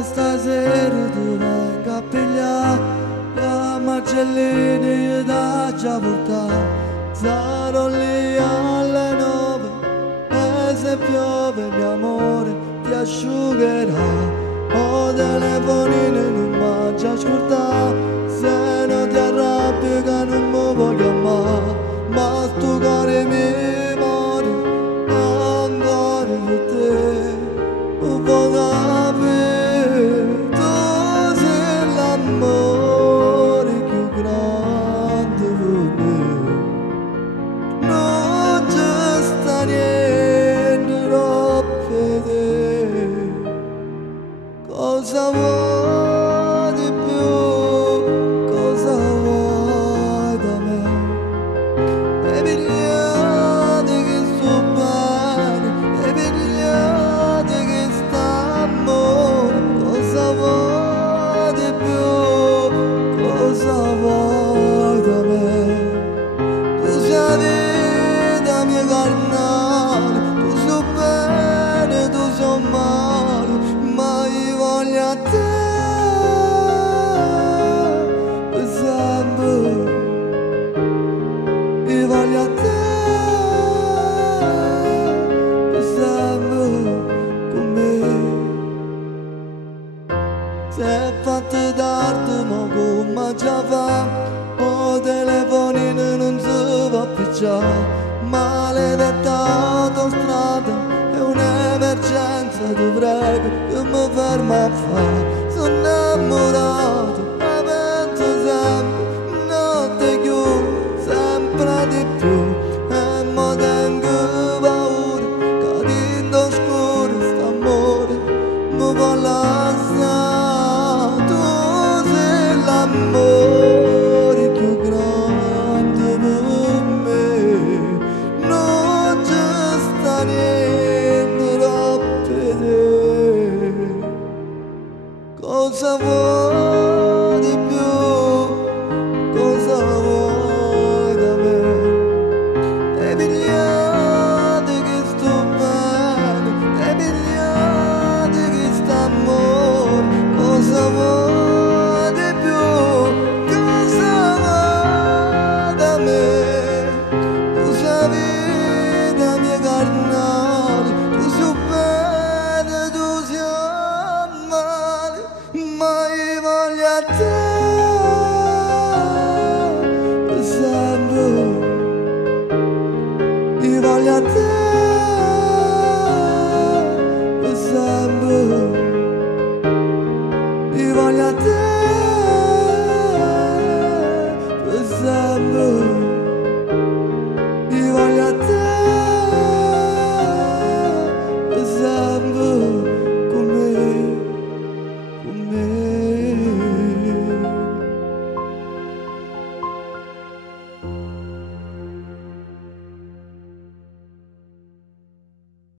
che stasera tu venga a pigliare la marcellina io da già portare. Sarò lì alle 9 e se piove mio amore ti asciugherà. O telefonino non mangia ascoltare, se non ti arrabbi che non mi voglio amare, ma sto cuore mi muore ancora per te. Un po' capire, tu sei l'amore più grande per me. Non c'è sta niente troppo te. Cosa vuoi di più? Cosa vuoi da me? E pigliate che sto bene, e pigliate che sta amore. Cosa vuoi di più? Cosa vuoi da me? Tu sei la vita mia carnale, tu sei bene, tu sei male, ma io voglio a te per sempre, io voglio a te per sempre con me. Se è fatto tardi ma come già fa, o telefonino non si va a picciare. Maledetta autostrada è un'emergenza, ti prego che mi ferma a fare. Sono innamorato, ma penso sempre, notte chiusa, sempre di più. E mo tengo paura, cadendo scuro st'amore mi può lasciare. Tu sei l'amore più grande per me. Non c'è sta niente troppo te. Cosa vuoi?